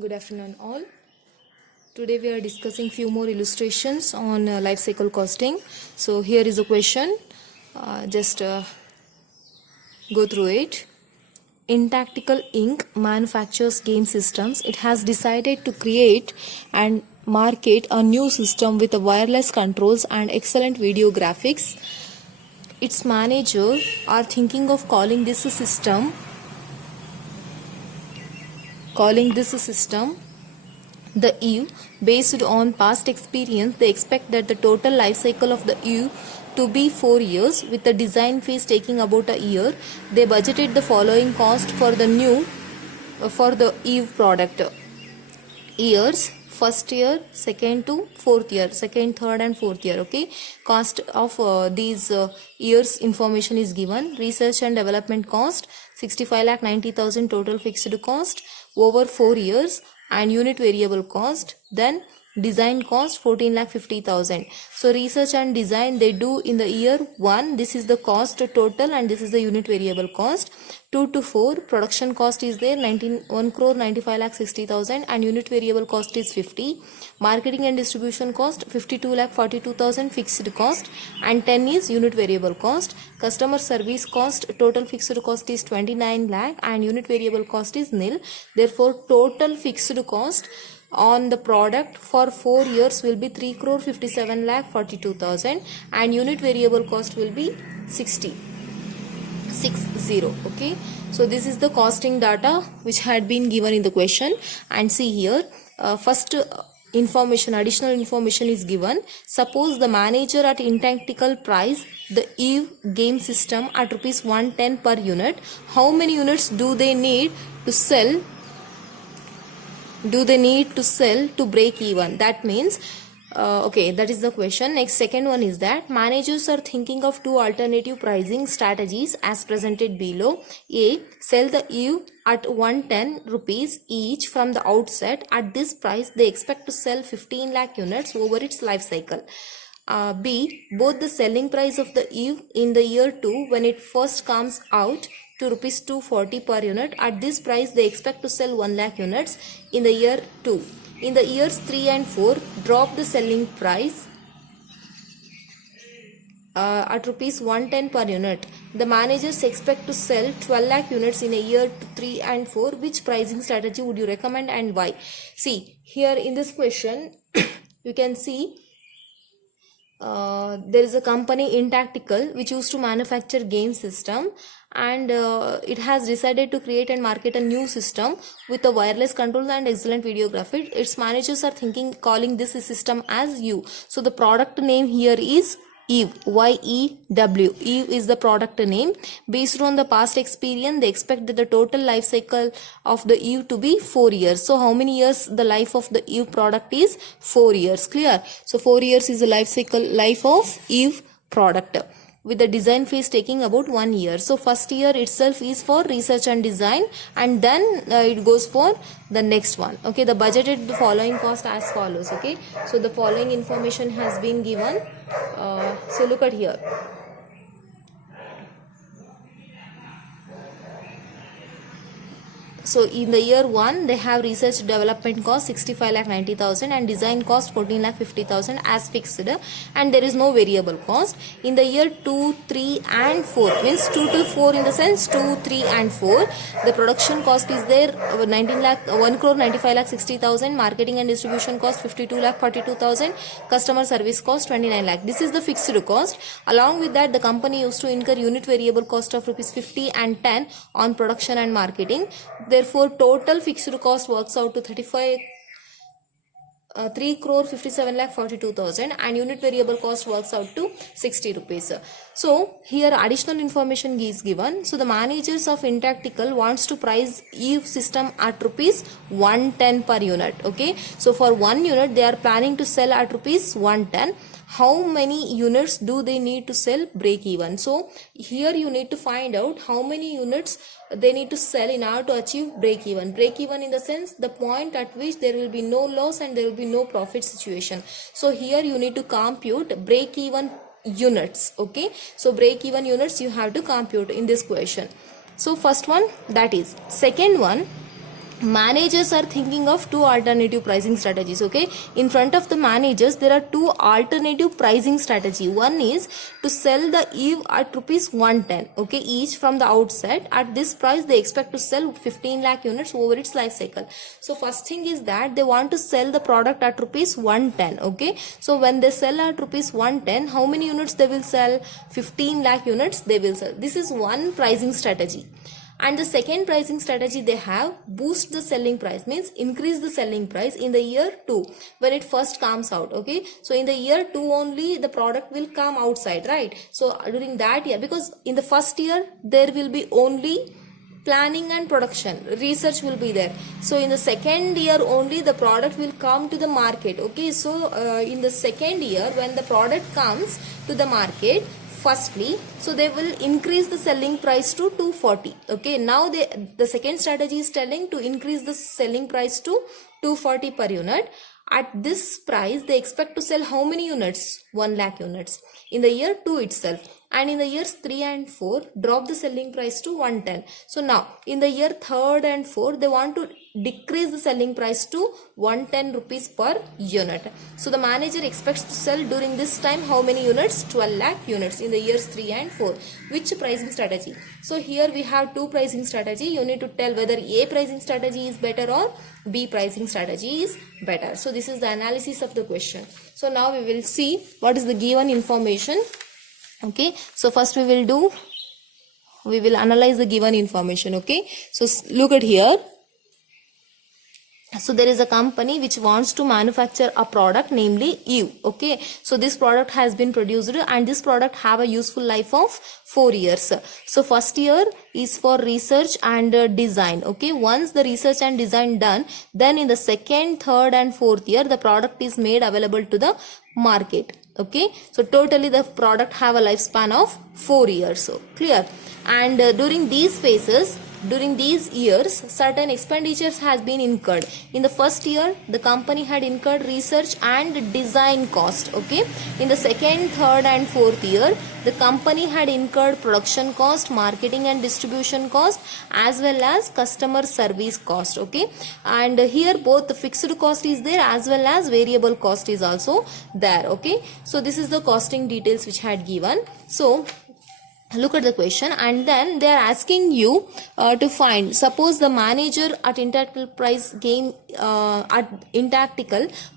Good afternoon all. Today we are discussing few more illustrations on life cycle costing. So here is a question. Just go through it. Intactical Inc. manufactures game systems. It has decided to create and market a new system with wireless controls and excellent video graphics. Its managers are thinking of calling this system the Eve. Based on past experience, they expect that the total life cycle of the Eve to be 4 years, with the design phase taking about a year. They budgeted the following cost for the Eve product. Years: first year, second to fourth year, second, third and fourth year. Okay, cost of these years information is given. Research and development cost 65,90,000 total fixed cost over 4 years, and unit variable cost. Then design cost 14,50,000. So research and design they do in the year 1. This is the cost total and this is the unit variable cost. 2 to 4 production cost is there 1,95,60,000 and unit variable cost is 50. Marketing and distribution cost 52,42,000 fixed cost and 10 is unit variable cost. Customer service cost total fixed cost is 29 lakh and unit variable cost is nil. Therefore total fixed cost on the product for 4 years will be 3,57,42,000 and unit variable cost will be 60. Okay, so this is the costing data which had been given in the question. And see here, first additional information is given. Suppose the manager at Intactical price the Eve game system at rupees 110 per unit. How many units do they need to sell to break even? That means okay, that is the question. Next, second one is that managers are thinking of two alternative pricing strategies as presented below. A, sell the Eve at 110 rupees each from the outset. At this price they expect to sell 15 lakh units over its life cycle. B, both the selling price of the Eve in the year 2 when it first comes out to rupees 240 per unit. At this price they expect to sell 1 lakh units in the year 2. In the years 3 and 4, drop the selling price at rupees 110 per unit. The managers expect to sell 12 lakh units in a year 3 and 4. Which pricing strategy would you recommend and why? See here in this question you can see there is a company Intactical which used to manufacture game system, and it has decided to create and market a new system with a wireless control and excellent video graphics. Its managers are calling this system as Eve. So the product name here is Eve, Y-E-W. Eve is the product name. Based on the past experience, they expect that the total life cycle of the Eve to be 4 years. So how many years the life of the Eve product is? 4 years. Clear? So 4 years is the life of Eve product, with the design phase taking about 1 year. So first year itself is for research and design, and then it goes for the next one. Okay, the budgeted the following cost as follows. Okay, so the following information has been given. So look at here. So in the year 1 they have research development cost 65,90,000 and design cost 14,50,000 as fixed, and there is no variable cost. In the year 2, 3 and 4, means 2 to 4 in the sense 2, 3 and 4, the production cost is there 1,95,60,000, marketing and distribution cost 52,42,000, customer service cost 29 lakh. This is the fixed cost. Along with that the company used to incur unit variable cost of rupees 50 and 10 on production and marketing. Therefore total fixed cost works out to 3,57,42,000 and unit variable cost works out to 60 rupees. So here additional information is given. So the managers of Intactical wants to price Eve system at rupees 110 per unit. Okay, so for 1 unit they are planning to sell at rupees 110. How many units do they need to sell break even? So here you need to find out how many units they need to sell in order to achieve break even. Break even in the sense the point at which there will be no loss and there will be no profit situation. So here you need to compute break even units. Okay, so break even units you have to compute in this question. So first one that is. Second one, managers are thinking of two alternative pricing strategies. Okay, in front of the managers there are two alternative pricing strategy. One is to sell the eve at rupees 110, okay, each from the outset. At this price they expect to sell 15 lakh units over its life cycle. So first thing is that they want to sell the product at rupees 110. Okay, so when they sell at rupees 110, how many units they will sell? 15 lakh units they will sell. This is one pricing strategy. And the second pricing strategy they have, boost the selling price, means increase the selling price in the year 2 when it first comes out. Okay, so in the year 2 only the product will come outside, right? So during that year, because in the first year there will be only planning and production, research will be there. So in the second year only the product will come to the market. Okay, so in the second year when the product comes to the market, firstly, so they will increase the selling price to 240. Okay, now the second strategy is telling to increase the selling price to 240 per unit. At this price they expect to sell how many units? 1 lakh units in the year 2 itself. And in the years 3 and 4 drop the selling price to 110. So now in the year 3rd and 4th they want to decrease the selling price to 110 rupees per unit. So the manager expects to sell during this time how many units? 12 lakh units in the years 3 and 4. Which pricing strategy? So here we have two pricing strategy. You need to tell whether A pricing strategy is better or B pricing strategy is better. So this is the analysis of the question. So now we will see what is the given information. Okay, so first we will analyze the given information. Okay, so look at here. So there is a company which wants to manufacture a product, namely Eve. Okay, so this product has been produced and this product have a useful life of 4 years. So first year is for research and design. Okay, once the research and design done, then in the second, third and fourth year the product is made available to the market. Okay, so totally the product have a lifespan of 4 years. So clear. And during these phases, during these years, certain expenditures has been incurred. In the first year the company had incurred research and design cost. Okay, in the second, third and fourth year the company had incurred production cost, marketing and distribution cost, as well as customer service cost. Okay, and here both the fixed cost is there as well as variable cost is also there. Okay, so this is the costing details which had given. So look at the question, and then they are asking you to find, suppose the manager at Intactical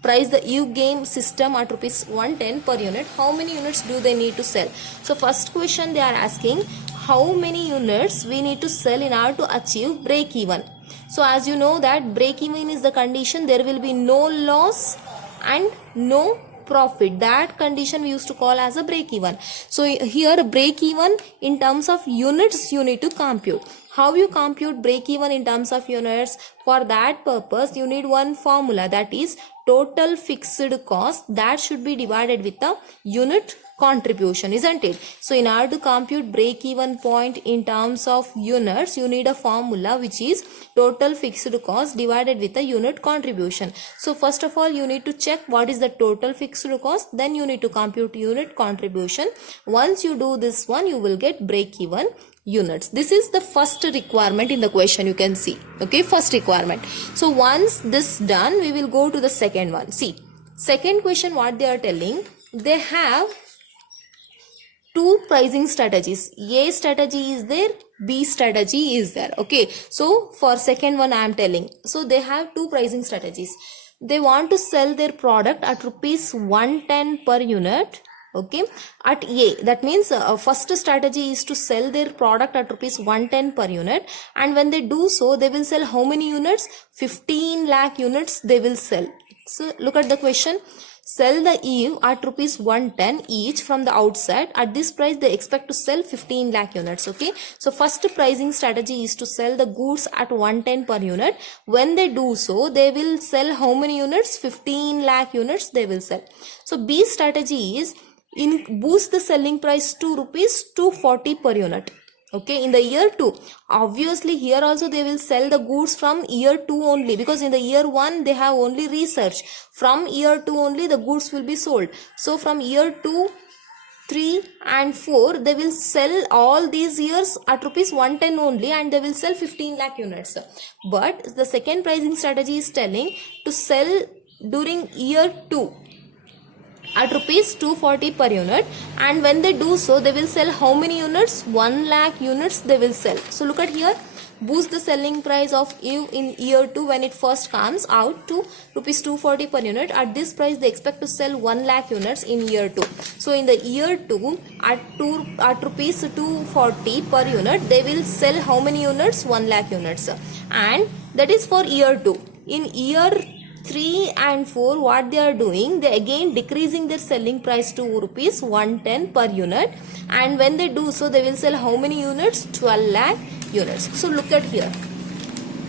price the Eve game system at rupees 110 per unit, how many units do they need to sell? So first question they are asking, how many units we need to sell in order to achieve break even. So as you know that break even is the condition there will be no loss and no profit. That condition we used to call as a break even. So here break even in terms of units you need to compute. How you compute break even in terms of units? For that purpose you need one formula, that is total fixed cost that should be divided with the unit contribution, isn't it? So in order to compute break even point in terms of units, you need a formula which is total fixed cost divided with the unit contribution. So first of all you need to check what is the total fixed cost, then you need to compute unit contribution. Once you do this one, you will get break even units. This is the first requirement in the question, you can see. Okay, first requirement. So once this done, we will go to the second one. See, second question what they are telling, they have two pricing strategies. A strategy is there, B strategy is there. Okay, so for second one I am telling, so they have two pricing strategies. They want to sell their product at rupees 110 per unit. Okay, at A, that means first strategy is to sell their product at rupees 110 per unit, and when they do so they will sell how many units? 15 lakh units they will sell. So look at the question. Sell the Eve at rupees 110 each from the outset. At this price they expect to sell 15 lakh units. Okay, so first pricing strategy is to sell the goods at 110 per unit. When they do so, they will sell how many units? 15 lakh units they will sell. So B strategy is boost the selling price to rupees 240 per unit. Okay, in the year 2, obviously here also they will sell the goods from year 2 only, because in the year 1 they have only research. From year 2 only the goods will be sold. So from year 2 3 and 4, they will sell all these years at rupees 110 only, and they will sell 15 lakh units. But the second pricing strategy is telling to sell during year 2 at rupees 240 per unit, and when they do so, they will sell how many units? 1 lakh units they will sell. So look at here, boost the selling price of you in year 2 when it first comes out to rupees 240 per unit. At this price they expect to sell 1 lakh units in year 2. So in the year 2 at rupees 240 per unit, they will sell how many units? 1 lakh units, and that is for year 2. In year 3 and 4, what they are doing, they again decreasing their selling price to rupees 110 per unit, and when they do so, they will sell how many units? 12 lakh units. So look at here.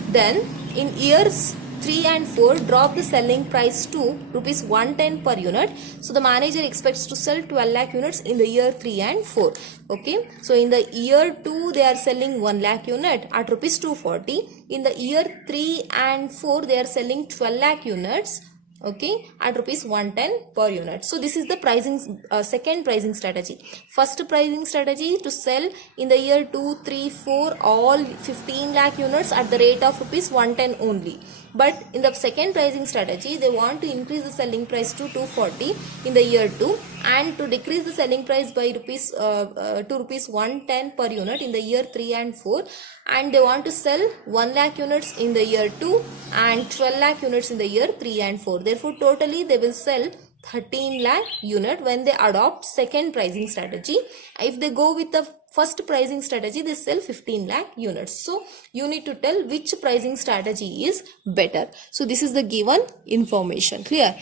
Then in years 3 and 4, drop the selling price to rupees 110 per unit. So the manager expects to sell 12 lakh units in the year 3 and 4. Okay. So in the year 2, they are selling 1 lakh unit at rupees 240. In the year 3 and 4, they are selling 12 lakh units, okay, at rupees 110 per unit. So this is the pricing, second pricing strategy. First pricing strategy to sell in the year 2, 3, 4 all 15 lakh units at the rate of rupees 110 only. But in the second pricing strategy, they want to increase the selling price to 240 in the year 2, and to decrease the selling price by rupees to rupees 110 per unit in the year 3 and 4, and they want to sell 1 lakh units in the year 2 and 12 lakh units in the year 3 and 4. Therefore totally they will sell 13 lakh unit when they adopt second pricing strategy. If they go with the first pricing strategy, they sell 15 lakh units. So you need to tell which pricing strategy is better. So this is the given information. Clear?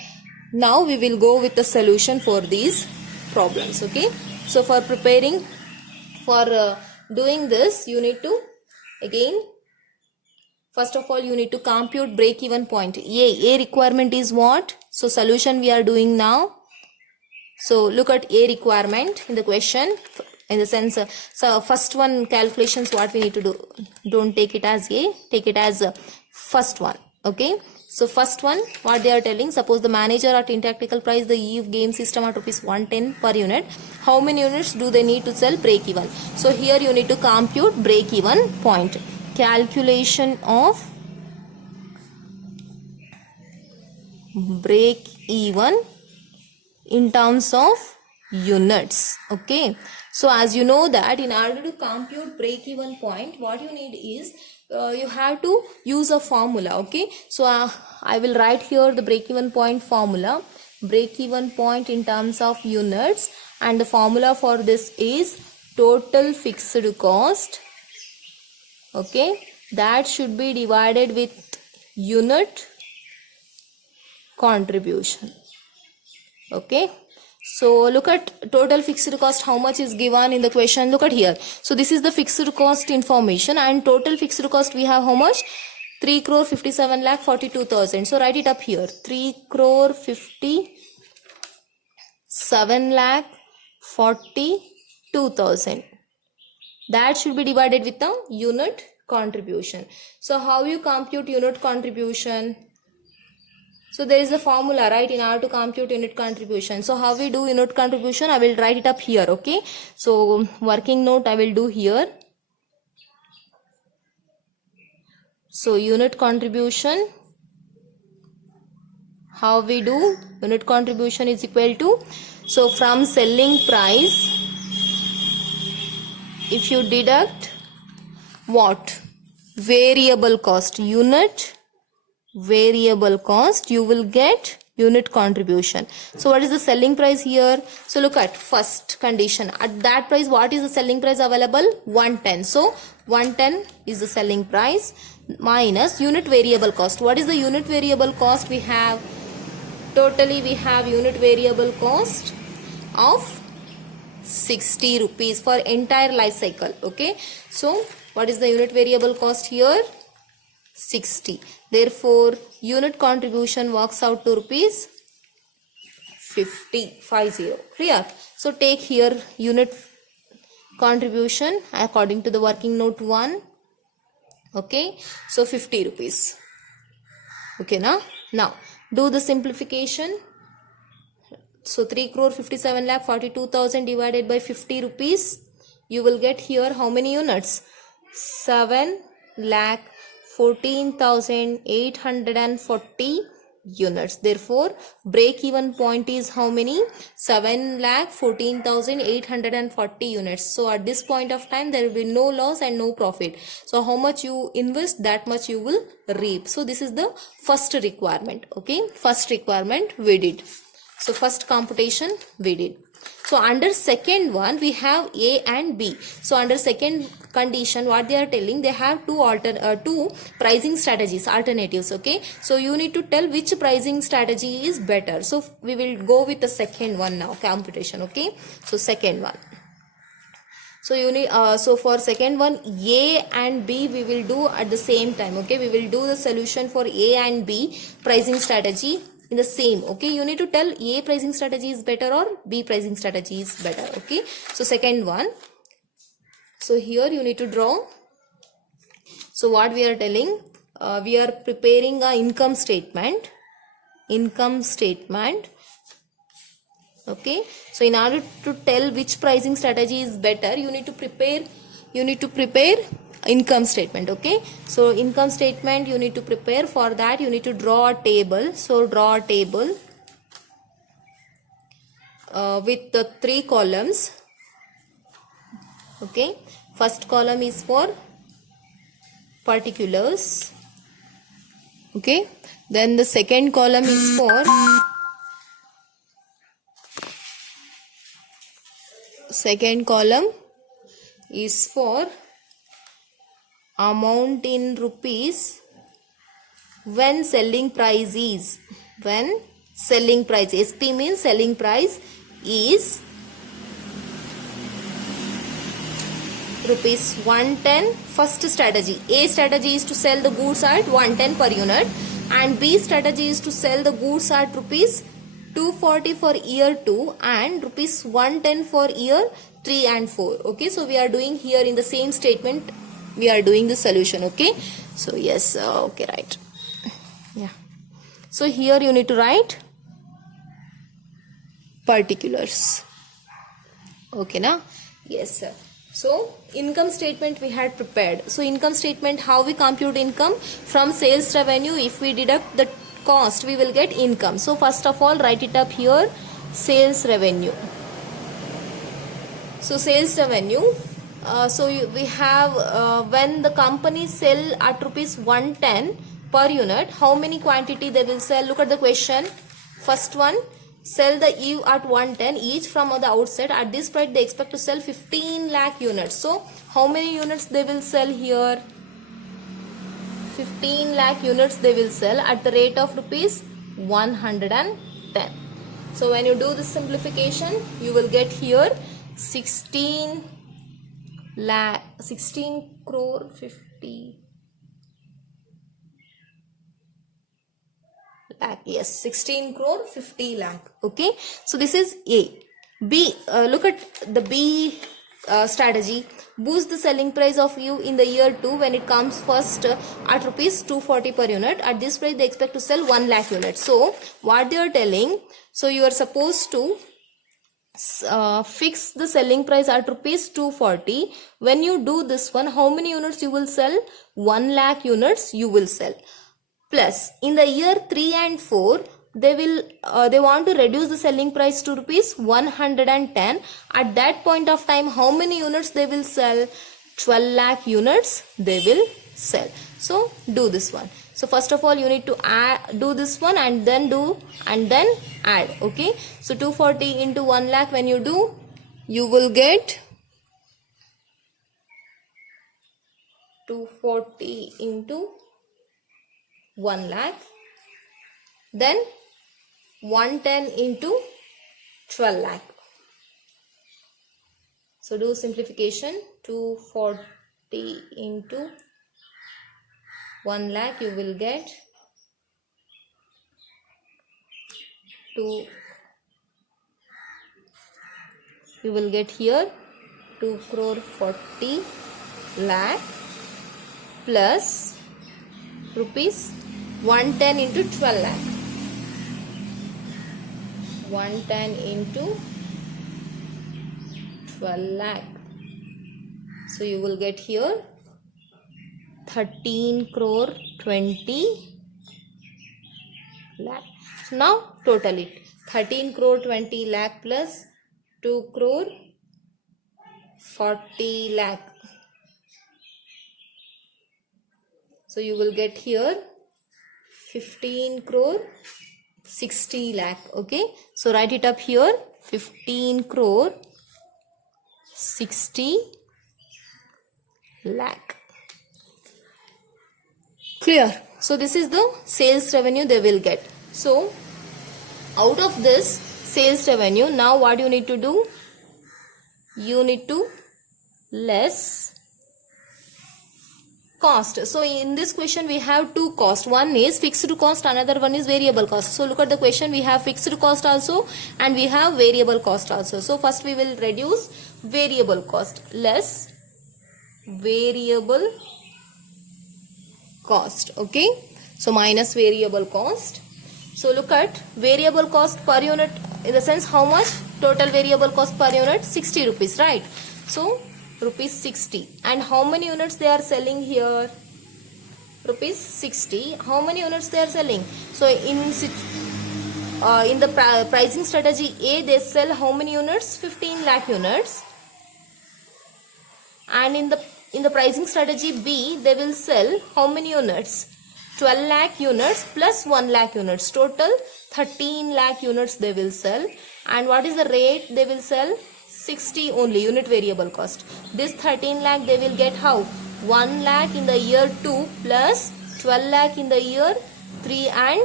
Now we will go with the solution for these problems. Okay. So for preparing for doing this, you need to again, first of all, you need to compute break-even point. A requirement is what? So solution we are doing now. So look at A requirement in the question. In the sense, so first one calculations what we need to do. Don't take it as A, take it as first one. Okay. So first one, what they are telling, suppose the manager at Intactical price the Eve game system at rupees 110 per unit. How many units do they need to sell break even? So here you need to compute break even point. Calculation of break even in terms of units. Okay. So as you know that in order to compute break even point, what you need is you have to use a formula. Okay. So I will write here the break even point formula. Break even point in terms of units, and the formula for this is total fixed cost. Okay. That should be divided with unit contribution. Okay. So look at total fixed cost, how much is given in the question. Look at here. So this is the fixed cost information, and total fixed cost we have how much? 3 crore 57 lakh 42,000. So write it up here. 3 crore 57 lakh 42,000. That should be divided with the unit contribution. So how you compute unit contribution? So there is a formula, right, in order to compute unit contribution. So how we do unit contribution, I will write it up here. Okay. So working note I will do here. So unit contribution, how we do unit contribution is equal to, so from selling price, if you deduct what? Variable cost, unit variable cost, you will get unit contribution. So what is the selling price here? So look at first condition. At that price, what is the selling price available? 110. So 110 is the selling price minus unit variable cost. What is the unit variable cost we have? Totally we have unit variable cost of 60 rupees for entire life cycle. Okay. So what is the unit variable cost here? 60. Therefore, unit contribution works out to rupees 50. Clear? So take here unit contribution according to the working note 1. Okay. So 50 rupees. Okay. Now do the simplification. So 3 crore 57 lakh 42,000 divided by 50 rupees. You will get here how many units? 7 lakh 14,840 units. Therefore, break even point is how many? 7 lakh 14,840 units. So at this point of time, there will be no loss and no profit. So how much you invest, that much you will reap. So this is the first requirement. Okay, first requirement we did. So first computation we did. So under second one we have A and B. So under second condition, what they are telling, they have two pricing strategies, alternatives. Okay, so you need to tell which pricing strategy is better. So we will go with the second one now, computation. Okay, so second one. So you need so for second one, A and B we will do at the same time. Okay, we will do the solution for A and B pricing strategy in the same. Okay, you need to tell A pricing strategy is better or B pricing strategy is better. Okay, so second one. So here you need to draw. So what we are telling, we are preparing a income statement. Okay, so in order to tell which pricing strategy is better, you need to prepare income statement. Okay, so income statement you need to prepare. For that you need to draw a table. So draw a table with the 3 columns. Okay, first column is for particulars. Okay, then the second column is for amount in rupees when selling price is, SP means selling price is rupees 110. First strategy, A strategy is to sell the goods at 110 per unit, and B strategy is to sell the goods at rupees 240 for year 2 and rupees 110 for year 3 and 4. Okay, so we are doing here in the same statement, we are doing the solution. Okay, so yes, okay, right, yeah. So here you need to write particulars. Okay, now, yes sir. So income statement we had prepared. So income statement, how we compute income? From sales revenue, if we deduct the cost, we will get income. So first of all, write it up here, sales revenue. So sales revenue, we have when the company sell at rupees 110 per unit, how many quantity they will sell? Look at the question. First one, sell the EV at 110 each from the outset. At this price they expect to sell 15 lakh units. So how many units they will sell here? 15 lakh units they will sell at the rate of rupees 110. So when you do this simplification, you will get here 16 crore 50 lakh. Yes, 16 crore 50 lakh. Okay, so this is A. B, look at the B strategy. Boost the selling price of you in the year 2 when it comes first at rupees 240 per unit. At this price they expect to sell 1 lakh units. So what they are telling, so you are supposed to fix the selling price at rupees 240. When you do this one, how many units you will sell? 1 lakh units you will sell. Plus in the year 3 and 4 they want to reduce the selling price to rupees 110. At that point of time, how many units they will sell? 12 lakh units they will sell. So do this one. So first of all you need to do this one and then add. Okay, so 240 into 1 lakh, when you do, you will get 240 into 1 lakh, then 110 into 12 lakh. So do simplification. 240 into 1 lakh, you will get here 2 crore 40 lakh plus rupees 110 into 12 lakh. 110 into 12 lakh. So you will get here 13 crore 20 lakh. So now total it 13 crore 20 lakh plus 2 crore 40 lakh. So you will get here 15 crore 60 lakh. Okay, so write it up here, 15 crore 60 lakh. Clear? So this is the sales revenue they will get. So out of this sales revenue, now what you need to do? You need to less cost. So in this question we have two costs. One is fixed cost, another one is variable cost. So look at the question, we have fixed cost also and we have variable cost also. So first we will reduce variable cost, less variable cost. Okay, so minus variable cost. So look at variable cost per unit, in the sense how much? Total variable cost per unit 60 rupees, right? So rupees 60, and how many units they are selling here? Rupees 60. How many units they are selling? So in the pricing strategy A, they sell how many units? 15 lakh units. And in the pricing strategy B, they will sell how many units? 12 lakh units plus 1 lakh units. Total 13 lakh units they will sell. And what is the rate they will sell? 60 only, unit variable cost. This 13 lakh they will get how? 1 lakh in the year 2 plus 12 lakh in the year 3 and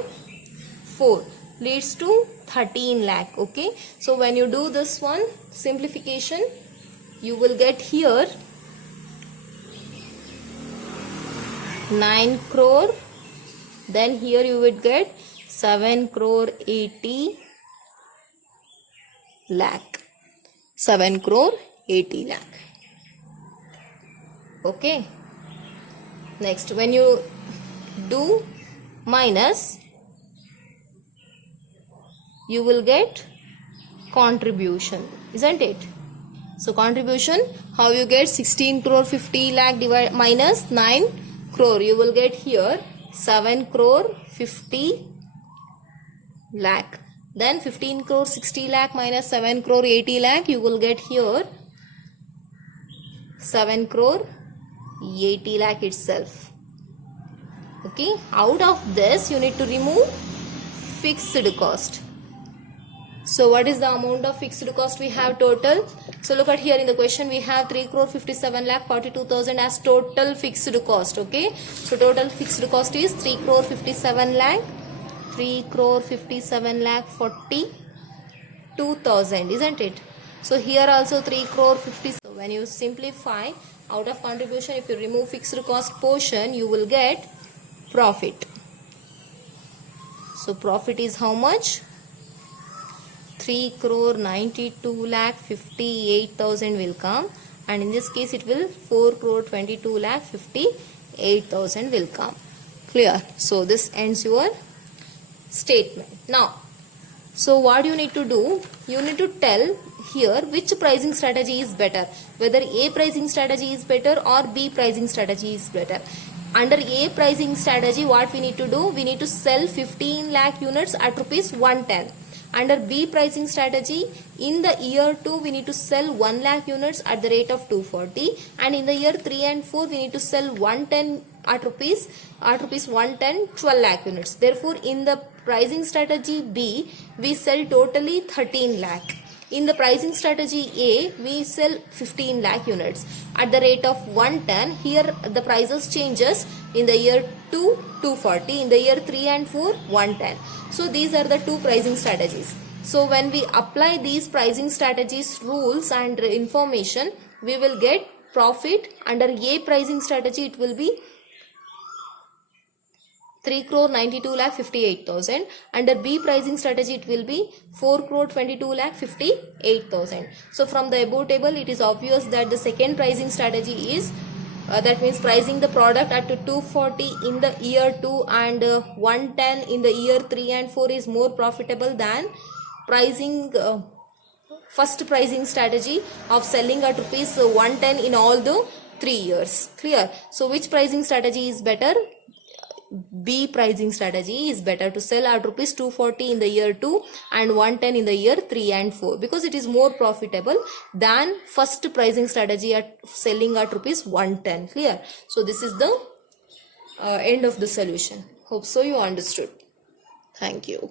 4 leads to 13 lakh. Okay, so when you do this one simplification, you will get here 9 crore, then here you would get 7 crore 80 lakh. 7 crore 80 lakh. Okay, next when you do minus, you will get contribution, isn't it? So contribution, how you get? 16 crore 50 lakh divide minus 9 crore, you will get here 7 crore 50 lakh. Then 15 crore 60 lakh minus 7 crore 80 lakh, you will get here 7 crore 80 lakh itself. Okay, out of this you need to remove fixed cost. So what is the amount of fixed cost we have total? So look at here in the question, we have 3 crore 57 lakh 42,000 as total fixed cost. Okay, so total fixed cost is 3 crore 57 lakh 3 crore 57 lakh 42,000, isn't it? So here also 3 crore 50. So when you simplify, out of contribution, if you remove fixed cost portion, you will get profit. So profit is how much? 3 crore 92 lakh 58,000 will come, and in this case it will 4 crore 22 lakh 58,000 will come. Clear? So this ends your statement. Now, so what you need to do? You need to tell here which pricing strategy is better, whether A pricing strategy is better or B pricing strategy is better. Under A pricing strategy, what we need to do? We need to sell 15 lakh units at rupees 110. Under B pricing strategy, in the year 2 we need to sell 1 lakh units at the rate of 240, and in the year 3 and 4 we need to sell 110 at rupees 110 12 lakh units. Therefore in the pricing strategy B, we sell totally 13 lakh. In the pricing strategy A, we sell 15 lakh units at the rate of 110. Here the prices changes. In the year 2, 240. In the year 3 and 4, 110. So these are the two pricing strategies. So when we apply these pricing strategies, rules and information, we will get profit. Under A pricing strategy, it will be 3 crore 92 lakh 58,000. Under B pricing strategy, it will be 4 crore 22 lakh 58,000. So from the above table, it is obvious that the second pricing strategy is that means pricing the product at 240 in the year 2 and 110 in the year 3 and 4 is more profitable than pricing first pricing strategy of selling at rupees 110 in all the 3 years. Clear? So which pricing strategy is better? B pricing strategy is better, to sell at rupees 240 in the year 2 and 110 in the year 3 and 4, because it is more profitable than first pricing strategy at selling at rupees 110. Clear? So this is the end of the solution. Hope so you understood. Thank you.